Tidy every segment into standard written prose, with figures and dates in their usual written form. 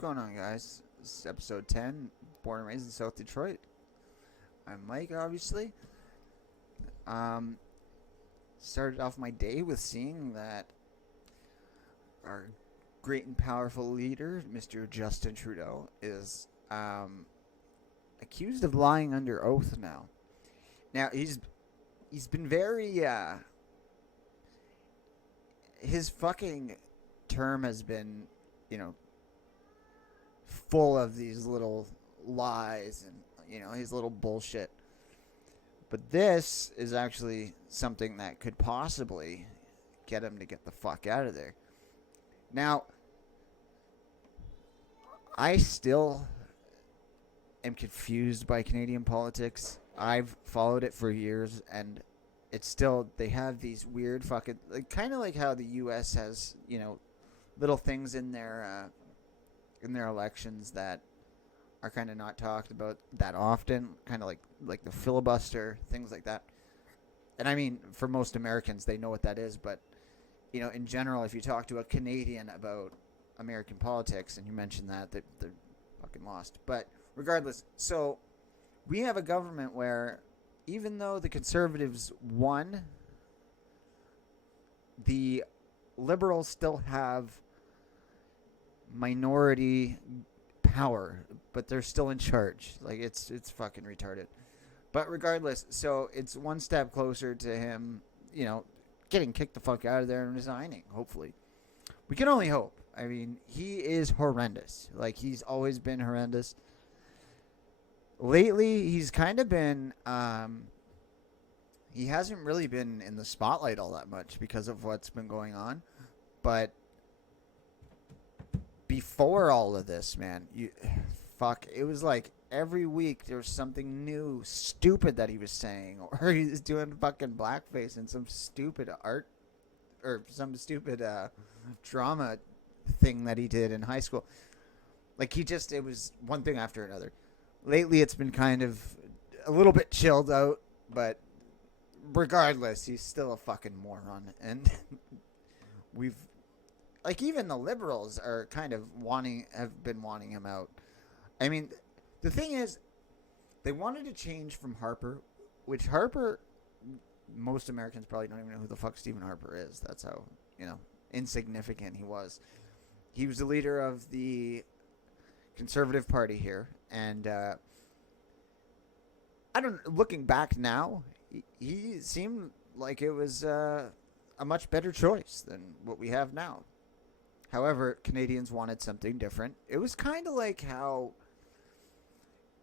going on, guys? This is episode 10, born and raised in South Detroit. I'm Mike, obviously. Um, Started off my day with seeing that our great and powerful leader, Mr. Justin Trudeau, is accused of lying under oath now. Now, he's been very, his fucking term has been, full of these little lies and, his little bullshit. But this is actually something that could possibly get him to get the fuck out of there. Now, I still am confused by Canadian politics. I've followed it for years, and it's still, they have these weird fucking, like, kind of like how the U.S. has, little things in their elections that are kind of not talked about that often, kind of like the filibuster, things like that. And I mean, for most Americans, they know what that is, but in general, if you talk to a Canadian about American politics and you mention that, they're fucking lost. But regardless, so we have a government where even though the Conservatives won, the Liberals still have minority power, but they're still in charge. Like, it's fucking retarded. But regardless, so it's one step closer to him, getting kicked the fuck out of there and resigning, hopefully. We can only hope. I mean, he is horrendous. Like, he's always been horrendous. Lately, he's kind of been, he hasn't really been in the spotlight all that much because of what's been going on. But before all of this, man, it was like every week there was something new, stupid that he was saying, or he was doing fucking blackface in some stupid art, or some stupid drama thing that he did in high school. Like, it was one thing after another. Lately, it's been kind of a little bit chilled out, but regardless, he's still a fucking moron, and even the Liberals are kind of have been wanting him out. I mean, the thing is, they wanted to change from Harper, which Harper, most Americans probably don't even know who the fuck Stephen Harper is. That's how, insignificant he was. He was the leader of the Conservative Party here, and looking back now, he seemed like it was a much better choice than what we have now. However, Canadians wanted something different. It was kind of like how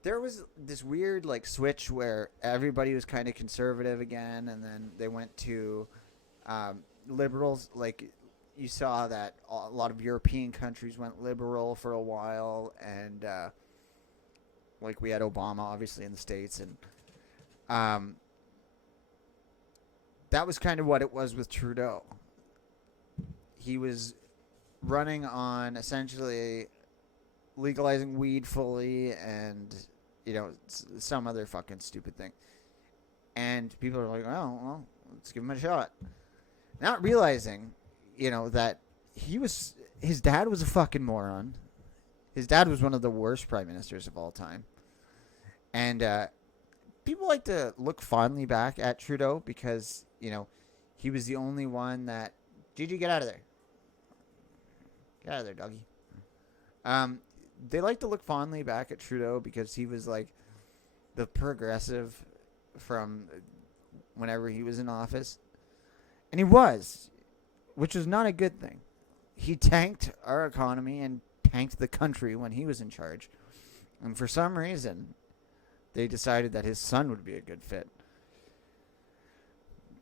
there was this weird switch where everybody was kind of conservative again, and then they went to liberals. Like, you saw that a lot of European countries went liberal for a while, and we had Obama obviously in the States, and that was kind of what it was with Trudeau. He was running on essentially legalizing weed fully and, some other fucking stupid thing. And people are like, oh, well, let's give him a shot. Not realizing, that his dad was a fucking moron. His dad was one of the worst prime ministers of all time. And people like to look fondly back at Trudeau because, he was the only one that, Gigi, get out of there. Get out of there, doggy. They like to look fondly back at Trudeau because he was the progressive from whenever he was in office. And he was, which was not a good thing. He tanked our economy and tanked the country when he was in charge. And for some reason, they decided that his son would be a good fit.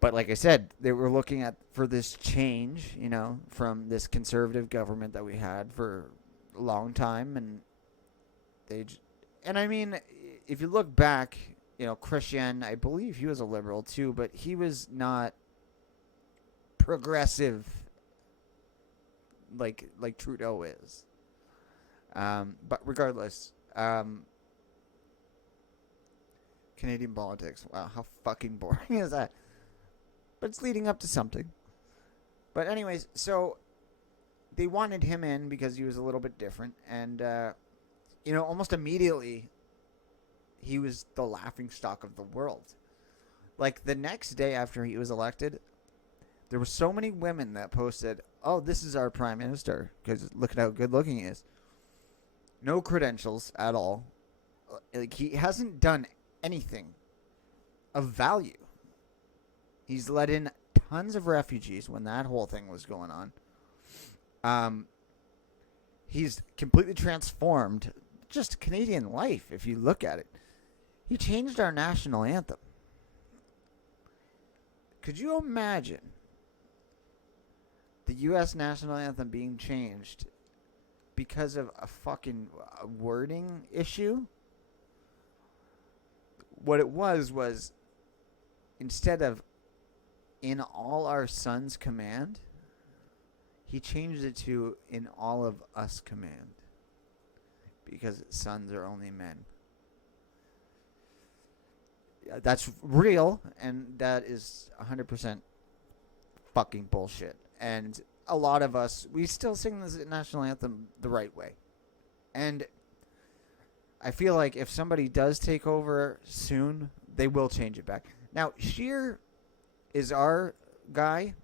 But like I said, they were looking for this change, from this conservative government that we had for a long time, and I mean, if you look back, Christian, I believe he was a liberal too, but he was not progressive like Trudeau is. But regardless, Canadian politics. Wow, how fucking boring is that? But it's leading up to something. But anyways, so they wanted him in because he was a little bit different. And, almost immediately, he was the laughingstock of the world. Like, the next day after he was elected, there were so many women that posted, oh, this is our prime minister, because look at how good looking he is. No credentials at all. Like, he hasn't done anything of value. He's let in tons of refugees when that whole thing was going on. He's completely transformed just Canadian life, if you look at it. He changed our national anthem. Could you imagine the U.S. national anthem being changed because of a fucking wording issue? What it was instead of in all our sons command, he changed it to in all of us command, because sons are only men. That's real, and that is 100% fucking bullshit. And a lot of us, we still sing this national anthem the right way. And I feel like if somebody does take over soon, they will change it back. Now, Scheer is our guy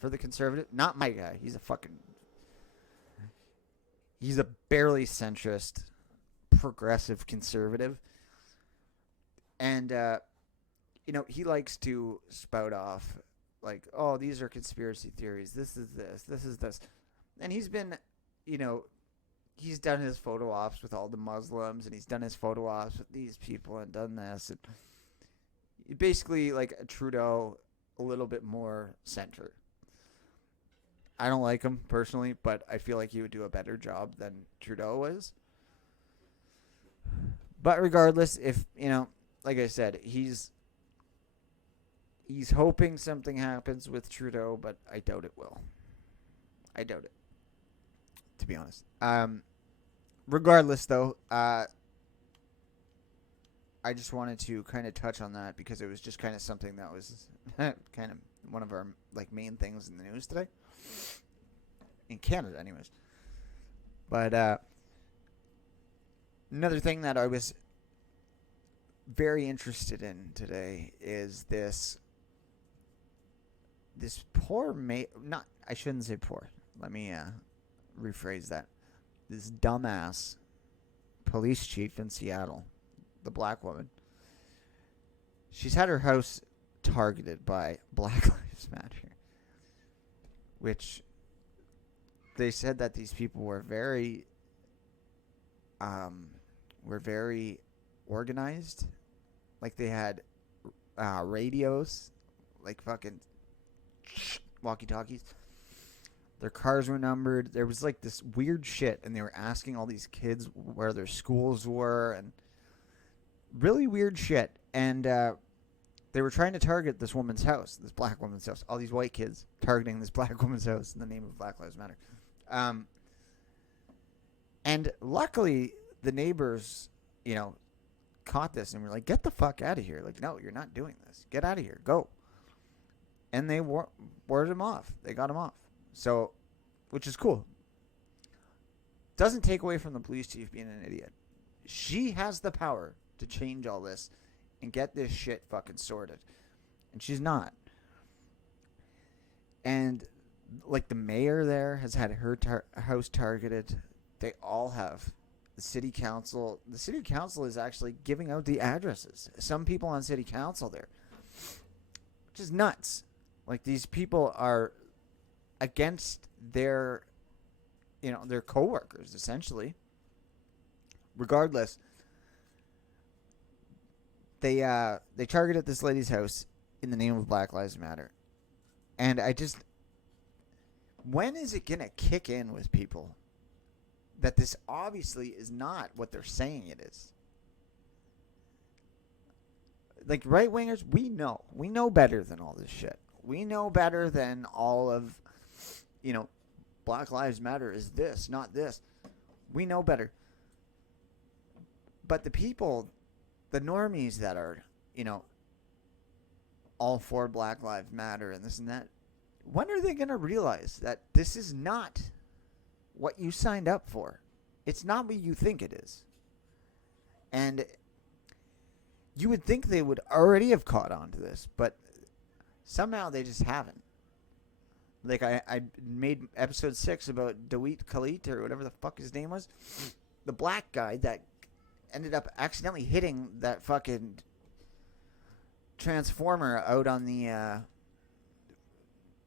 for the Conservative. Not my guy. He's a barely centrist, progressive conservative. And, he likes to spout off, like, oh, these are conspiracy theories. This is this. This is this. And he's been, he's done his photo ops with all the Muslims, and he's done his photo ops with these people and done this. And basically, like a Trudeau, a little bit more center. I don't like him personally, but I feel like he would do a better job than Trudeau was. But regardless, if, like I said, he's hoping something happens with Trudeau, but I doubt it will. I doubt it, to be honest. Regardless, though, I just wanted to kind of touch on that because it was just kind of something that was kind of one of our main things in the news today. In Canada, anyways. But another thing that I was very interested in today is this poor I shouldn't say poor. Let me rephrase that. This dumbass police chief in Seattle, the black woman. She's had her house targeted by Black Lives Matter, which they said that these people were very organized. Like, they had radios, like fucking walkie-talkies. Their cars were numbered. There was like this weird shit, and they were asking all these kids where their schools were, and really weird shit. And they were trying to target this woman's house, this black woman's house. All these white kids targeting this black woman's house in the name of Black Lives Matter. And luckily, the neighbors, caught this and were like, get the fuck out of here. Like, no, you're not doing this. Get out of here. Go. And they warded him off. They got him off. So, which is cool. Doesn't take away from the police chief being an idiot. She has the power to change all this and get this shit fucking sorted. And she's not. And, like, the mayor there has had her house targeted. They all have. The city council is actually giving out the addresses. Some people on city council there, which is nuts. Like, these people are against their coworkers, essentially. Regardless, they targeted this lady's house in the name of Black Lives Matter. And when is it gonna kick in with people that this obviously is not what they're saying it is? Like, right-wingers, we know better than all this shit. We know better than all of, Black Lives Matter is this, not this. We know better. But the people, the normies that are, all for Black Lives Matter and this and that, when are they going to realize that this is not what you signed up for. It's not what you think it is. And you would think they would already have caught on to this, but somehow they just haven't. Like, I made episode 6 about Dawit Khalid, or whatever the fuck his name was. The black guy that ended up accidentally hitting that fucking transformer out on the,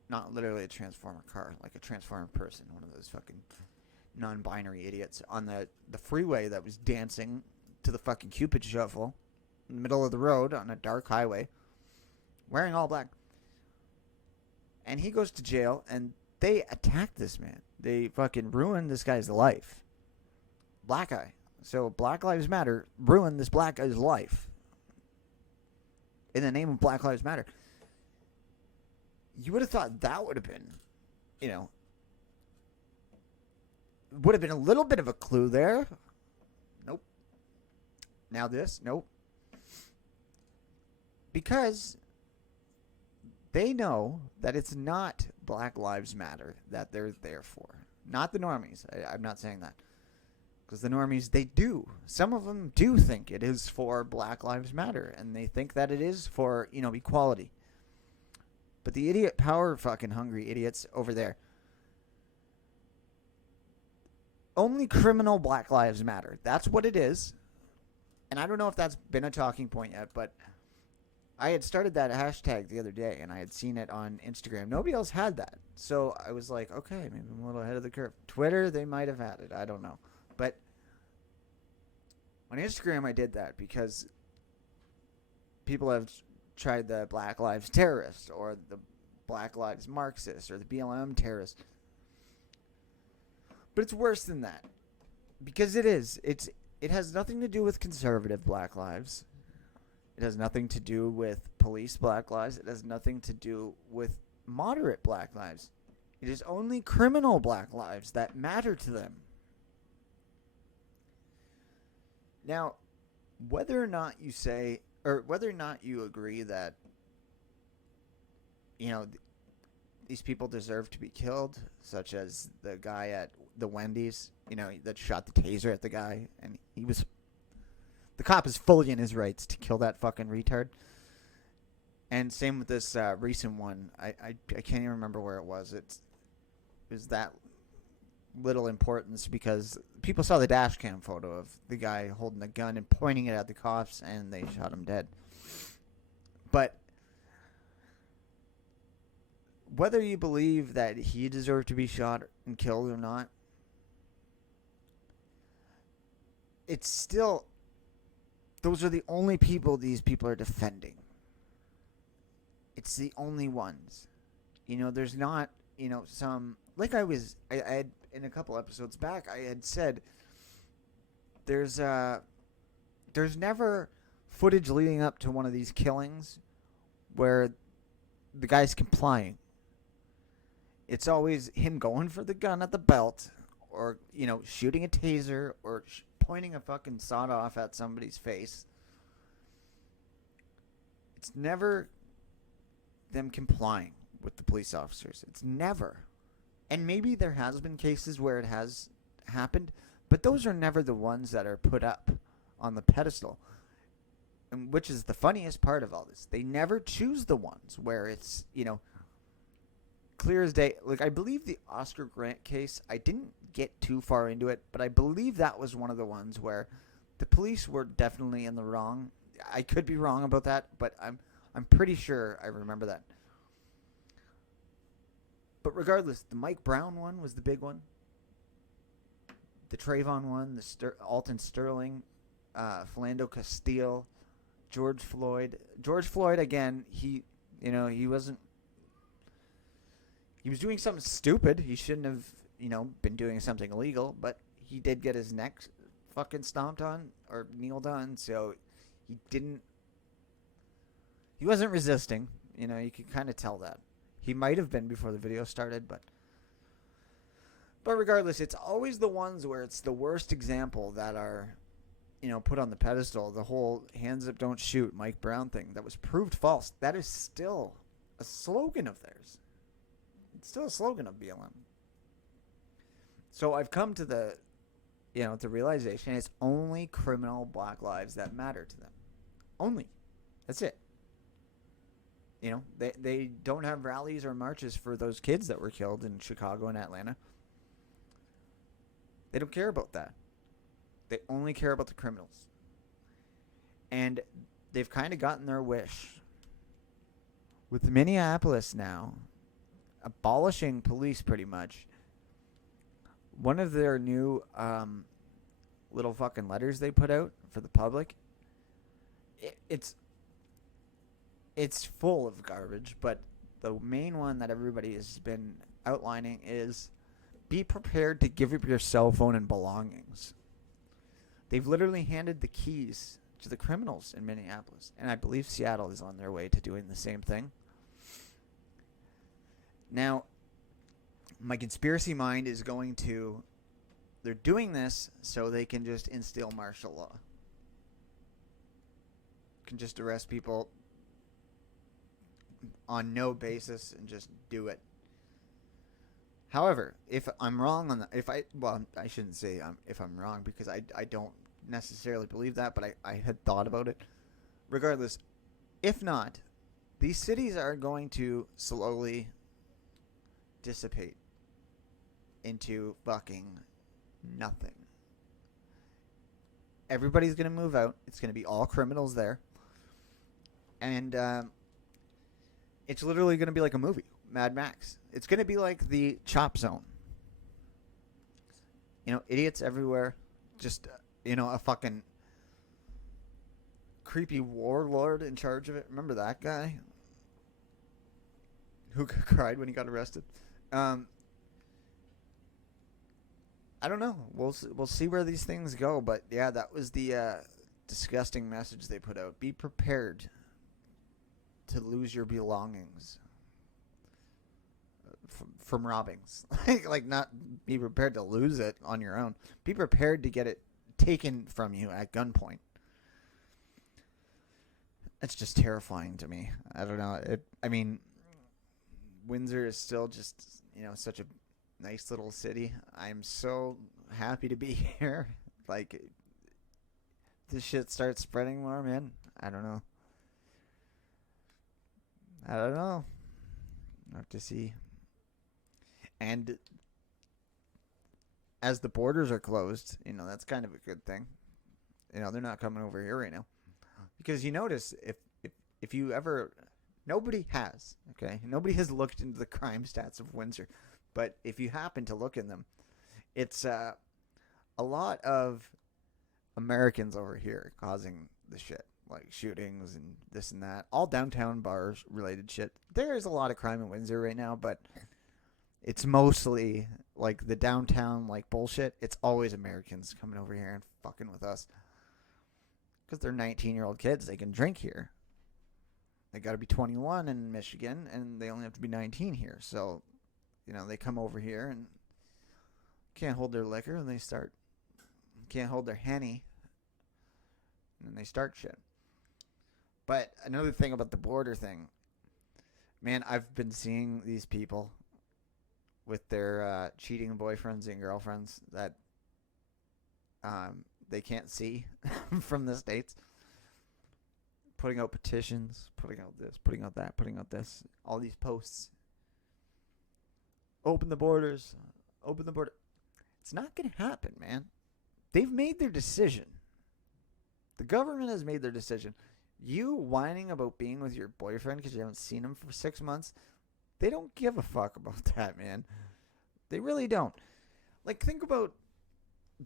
not literally a transformer car, like a transformer person, one of those fucking non-binary idiots, on the freeway that was dancing to the fucking Cupid shuffle in the middle of the road on a dark highway, wearing all black. And he goes to jail, and they attack this man. They fucking ruin this guy's life. Black guy. So Black Lives Matter ruined this black guy's life in the name of Black Lives Matter. You would have thought that would have been, would have been a little bit of a clue there. Nope. Now this, nope. Because they know that it's not Black Lives Matter that they're there for. Not the normies. I'm not saying that. Because the normies, they do. Some of them do think it is for Black Lives Matter. And they think that it is for, equality. But the idiot power fucking hungry idiots over there. Only criminal Black Lives Matter. That's what it is. And I don't know if that's been a talking point yet, but I had started that hashtag the other day, and I had seen it on Instagram. Nobody else had that. So I was like, okay, maybe I'm a little ahead of the curve. Twitter, they might have had it. I don't know. But on Instagram, I did that because people have tried the Black Lives Terrorist or the Black Lives Marxist or the BLM terrorist. But it's worse than that. Because it is. It has nothing to do with conservative Black lives. It has nothing to do with police Black lives. It has nothing to do with moderate Black lives. It is only criminal Black lives that matter to them. Now, whether or not you say, or whether or not you agree that, these people deserve to be killed, such as the guy at the Wendy's, that shot the taser at the guy, and the cop is fully in his rights to kill that fucking retard. And same with this recent one. I can't even remember where it was. It was that little importance because people saw the dash cam photo of the guy holding the gun and pointing it at the cops, and they shot him dead. But whether you believe that he deserved to be shot and killed or not, it's still, those are the only people these people are defending. It's the only ones. There's not, some, like I had, in a couple episodes back, I had said, there's never footage leading up to one of these killings where the guy's complying. It's always him going for the gun at the belt, or, shooting a taser, or pointing a fucking sawed off at somebody's face. It's never them complying with the police officers. It's never. And maybe there has been cases where it has happened, but those are never the ones that are put up on the pedestal. And which is the funniest part of all this. They never choose the ones where it's, clear as day. Like, I believe the Oscar Grant case, I didn't get too far into it, but I believe that was one of the ones where the police were definitely in the wrong. I could be wrong about that, but I'm pretty sure I remember that. But regardless, the Mike Brown one was the big one. The Trayvon one, the Alton Sterling, Philando Castile, George Floyd. George Floyd, again, he wasn't. He was doing something stupid. He shouldn't have, been doing something illegal, but he did get his neck fucking stomped on or kneeled on, so he wasn't resisting. You could kind of tell that. He might have been before the video started, but regardless, it's always the ones where it's the worst example that are, put on the pedestal. The whole hands up, don't shoot Mike Brown thing that was proved false. That is still a slogan of theirs. It's still a slogan of BLM. So I've come to the realization it's only criminal black lives that matter to them. Only. That's it. They don't have rallies or marches for those kids that were killed in Chicago and Atlanta. They don't care about that. They only care about the criminals. And they've kind of gotten their wish. With Minneapolis now abolishing police pretty much, one of their new little fucking letters they put out for the public, it's full of garbage, but the main one that everybody has been outlining is be prepared to give up your cell phone and belongings. They've literally handed the keys to the criminals in Minneapolis, and I believe Seattle is on their way to doing the same thing. Now, my conspiracy mind is going to, they're doing this so they can just instill martial law. Can just arrest people on no basis and just do it. However, if I'm wrong on that, I shouldn't say if I'm wrong, because I don't necessarily believe that, but I had thought about it. Regardless, if not, these cities are going to slowly dissipate into fucking nothing. Everybody's going to move out. It's going to be all criminals there. And it's literally going to be like a movie, Mad Max. It's going to be like the Chop Zone. Idiots everywhere. Just, a fucking creepy warlord in charge of it. Remember that guy? Who cried when he got arrested? I don't know. We'll see where these things go. But, yeah, that was the disgusting message they put out. Be prepared to lose your belongings from robbings. Like, not be prepared to lose it on your own. Be prepared to get it taken from you at gunpoint. It's just terrifying to me. I don't know. Windsor is still just, such a nice little city. I'm so happy to be here. Like, this shit starts spreading more, man. I don't know. I'll have to see. And as the borders are closed, that's kind of a good thing. They're not coming over here right now. Because you notice, if you ever... Nobody has, okay? Nobody has looked into the crime stats of Windsor. But if you happen to look in them, it's a lot of Americans over here causing the shit. Like shootings and this and that. All downtown bars related shit. There is a lot of crime in Windsor right now, but it's mostly like the downtown like bullshit. It's always Americans coming over here and fucking with us. Because they're 19-year-old kids. They can drink here. They got to be 21 in Michigan, and they only have to be 19 here. So, they come over here and can't hold their liquor, and can't hold their Henny, and then they start shit. But another thing about the border thing, man, I've been seeing these people with their cheating boyfriends and girlfriends that they can't see from the States. Putting out petitions, putting out this, putting out that, putting out this. All these posts. Open the borders. Open the border. It's not going to happen, man. They've made their decision. The government has made their decision. You whining about being with your boyfriend because you haven't seen him for 6 months, they don't give a fuck about that, man. They really don't. Like, think about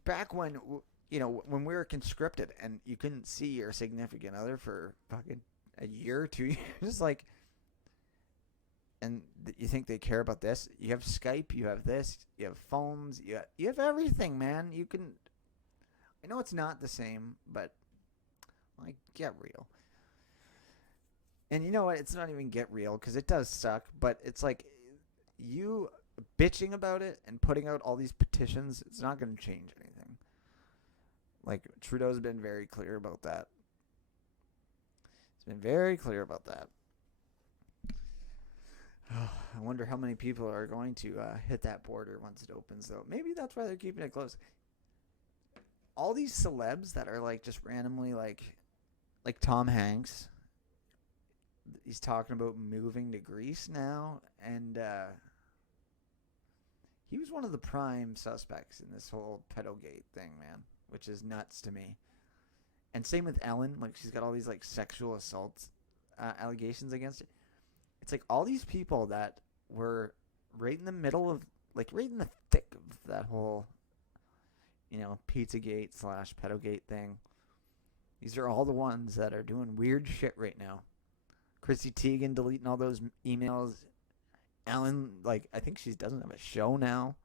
back when... when we were conscripted and you couldn't see your significant other for fucking a year or 2 years, like, and you think they care about this? You have Skype, you have this, you have phones, you have everything, man. You can, I know it's not the same, but like, get real. And you know what? It's not even get real because it does suck, but it's like you bitching about it and putting out all these petitions, it's not going to change anything. Like, Trudeau's been very clear about that. He's been very clear about that. I wonder how many people are going to hit that border once it opens, though. Maybe that's why they're keeping it closed. All these celebs that are like just randomly like Tom Hanks. He's talking about moving to Greece now, and he was one of the prime suspects in this whole pedogate thing, man, which is nuts to me. And same with Ellen, like she's got all these like sexual assault allegations against her. It's like all these people that were right in the middle of, like right in the thick of that whole, Pizzagate / pedogate thing. These are all the ones that are doing weird shit right now. Chrissy Teigen deleting all those emails. Ellen, like, I think she doesn't have a show now.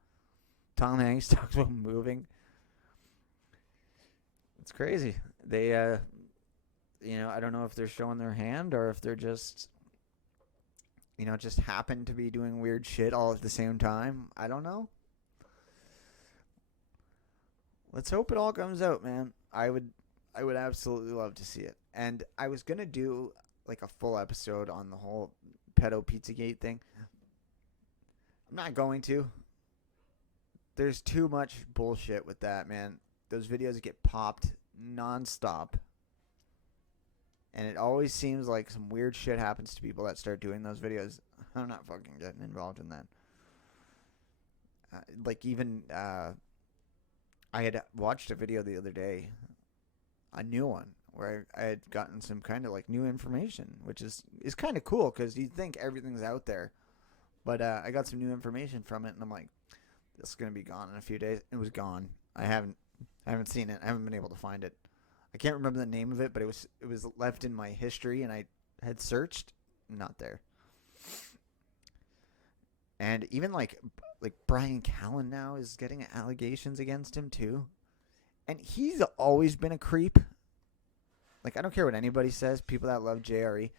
Tom Hanks talks about moving. It's crazy. They, I don't know if they're showing their hand or if they're just, just happen to be doing weird shit all at the same time. I don't know. Let's hope it all comes out, man. I would absolutely love to see it. And I was going to do like a full episode on the whole pedo Pizzagate thing. I'm not going to. There's too much bullshit with that, man. Those videos get popped nonstop. And it always seems like some weird shit happens to people that start doing those videos. I'm not fucking getting involved in that. I had watched a video the other day, a new one, where I had gotten some kind of like new information, which is kind of cool because you'd think everything's out there. But I got some new information from it, and I'm like, this is going to be gone in a few days. It was gone. I haven't seen it. I haven't been able to find it. I can't remember the name of it, but it was left in my history, and I had searched, not there. And even like Brian Callen now is getting allegations against him too. And he's always been a creep. Like, I don't care what anybody says, people that love JRE,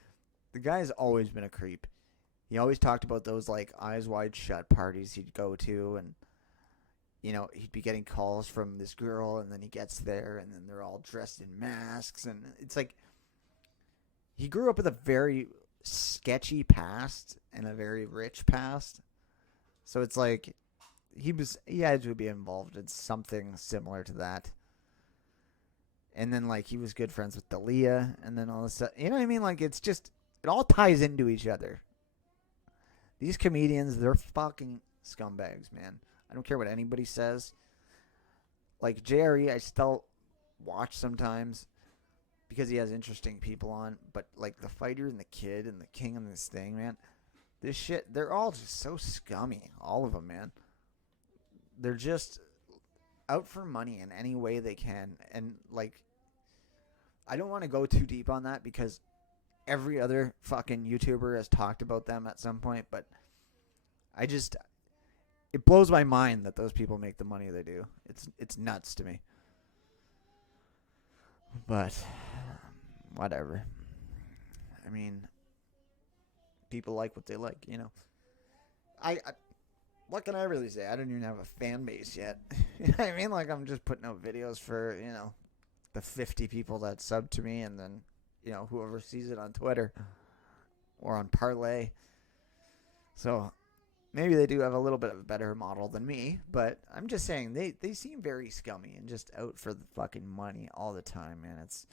the guy's always been a creep. He always talked about those like eyes wide shut parties he'd go to, and he'd be getting calls from this girl, and then he gets there and then they're all dressed in masks, and it's like he grew up with a very sketchy past and a very rich past. So it's like he had to be involved in something similar to that. And then like he was good friends with Dalia, and then all this stuff. You know what I mean? Like it all ties into each other. These comedians, they're fucking scumbags, man. I don't care what anybody says. Like Jerry, I still watch sometimes because he has interesting people on. But like the fighter and the kid and the king and this thing, man. This shit, they're all just so scummy. All of them, man. They're just out for money in any way they can. And like, I don't want to go too deep on that because every other fucking YouTuber has talked about them at some point. But it blows my mind that those people make the money they do. It's nuts to me. But whatever. I mean, people like what they like, I what can I really say? I don't even have a fan base yet. You know what I mean? Like, I'm just putting out videos for, the 50 people that sub to me, and then, whoever sees it on Twitter or on Parlay. So maybe they do have a little bit of a better model than me, but I'm just saying they seem very scummy and just out for the fucking money all the time, man. It's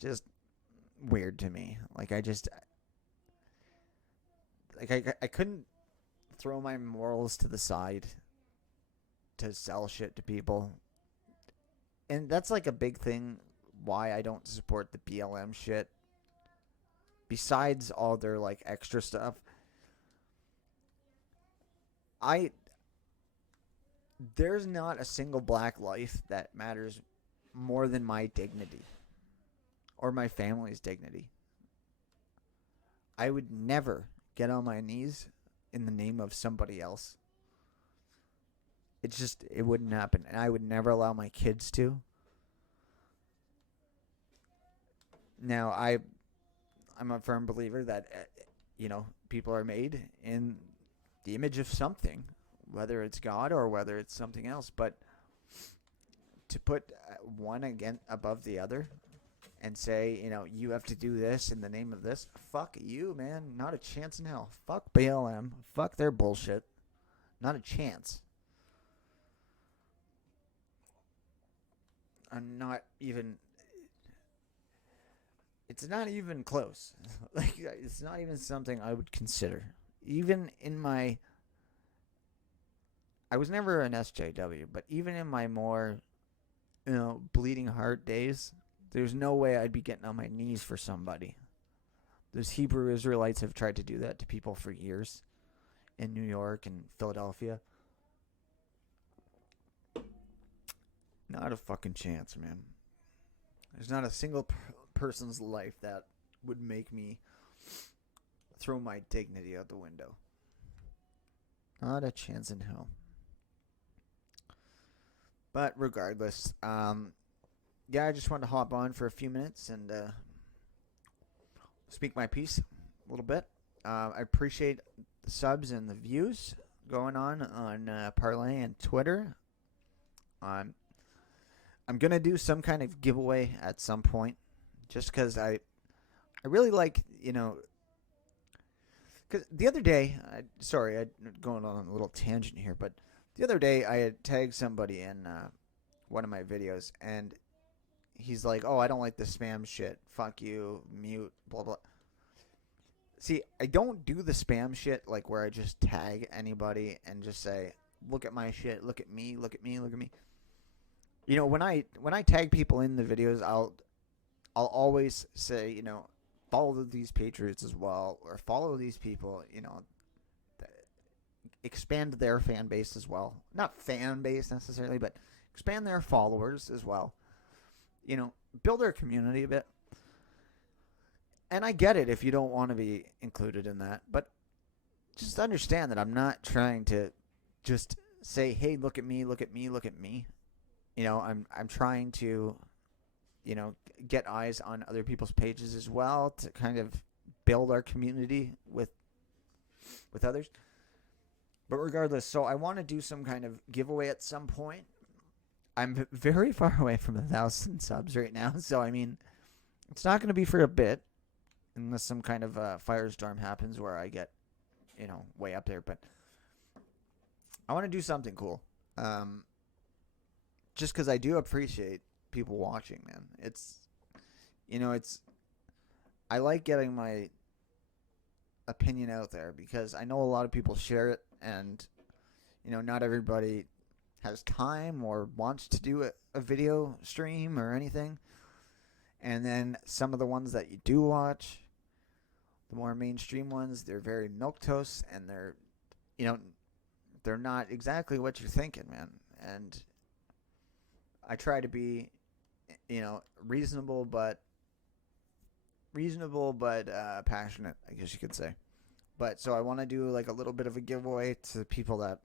just weird to me. Like, I couldn't throw my morals to the side to sell shit to people. And that's like a big thing why I don't support the BLM shit. Besides all their like extra stuff, there's not a single black life that matters more than my dignity or my family's dignity. I would never get on my knees in the name of somebody else. It wouldn't happen. And I would never allow my kids to. Now, I'm a firm believer that, people are made in the image of something, whether it's God or whether it's something else. But to put one again above the other and say, you have to do this in the name of this. Fuck you, man. Not a chance in hell. Fuck BLM. Fuck their bullshit. Not a chance. I'm not even... It's not even close. Like, it's not even something I would consider. Even in my... I was never an SJW, but even in my more, bleeding heart days, there's no way I'd be getting on my knees for somebody. Those Hebrew Israelites have tried to do that to people for years in New York and Philadelphia. Not a fucking chance, man. There's not a single person's life that would make me throw my dignity out the window. Not a chance in hell. But regardless, I just wanted to hop on for a few minutes and speak my piece a little bit. I appreciate the subs and the views going on Parlay and Twitter. I'm going to do some kind of giveaway at some point just because I really like, because the other day, I'm going on a little tangent here, but the other day I had tagged somebody in one of my videos, and he's like, oh, I don't like the spam shit. Fuck you, mute, blah, blah. See, I don't do the spam shit like where I just tag anybody and just say, look at my shit, look at me, look at me, look at me. When I tag people in the videos, I'll always say, follow these patriots as well, or follow these people, expand their fan base as well. Not fan base necessarily, but expand their followers as well. Build their community a bit. And I get it if you don't want to be included in that, but just understand that I'm not trying to just say, hey, look at me, look at me, look at me. I'm trying to, get eyes on other people's pages as well to kind of build our community with others. But regardless, so I want to do some kind of giveaway at some point. I'm very far away from 1,000 subs right now, so it's not going to be for a bit unless some kind of firestorm happens where I get, way up there. But I want to do something cool. Just because I do appreciate people watching, man. I like getting my opinion out there because I know a lot of people share it, and, not everybody has time or wants to do a video stream or anything. And then some of the ones that you do watch, the more mainstream ones, they're very milquetoast, and they're not exactly what you're thinking, man. And I try to be, reasonable but passionate, I guess you could say. But so I want to do like a little bit of a giveaway to people that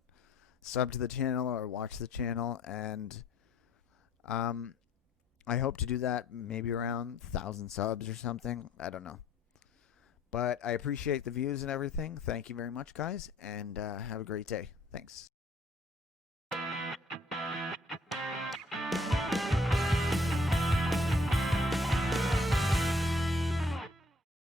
sub to the channel or watch the channel, and I hope to do that maybe around 1,000 subs or something. I don't know. But I appreciate the views and everything. Thank you very much, guys, and have a great day. Thanks.